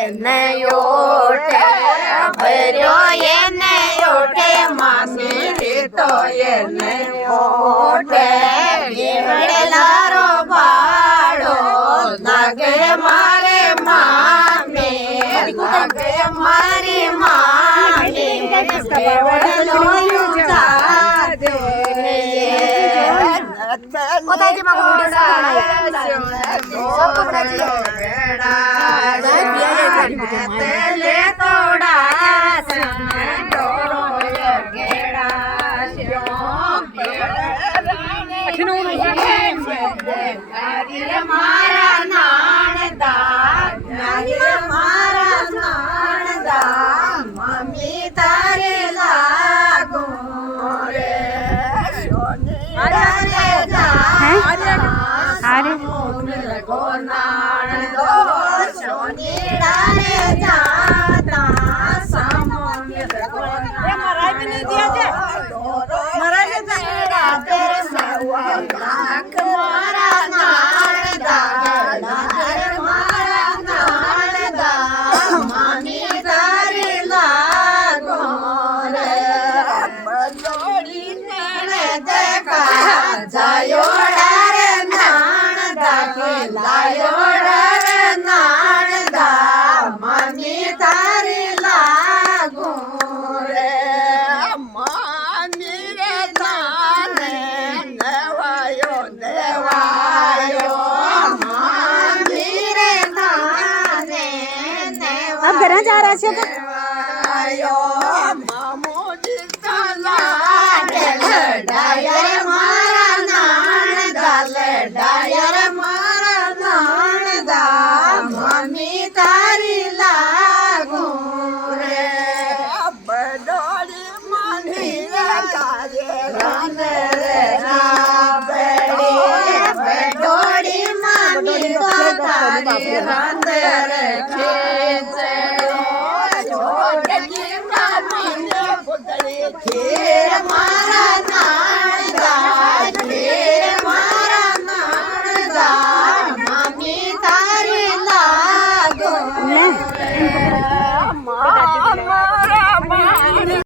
એને ઓઠે ભર્યો એને ઓઠે મામી તો એને ઓઠે લારો ભાડો લાગે મારે મામી લાગે મારી મામી बताइए माँ को ले तोड़ा मारा नानदा मारा नानदा मम्मी तारे लागो रे अब घर जा रहा है मम्मी तारी लागू रे बडोड़ी मनी बडोड़ी मम्मी तो तारी रंदर खींचे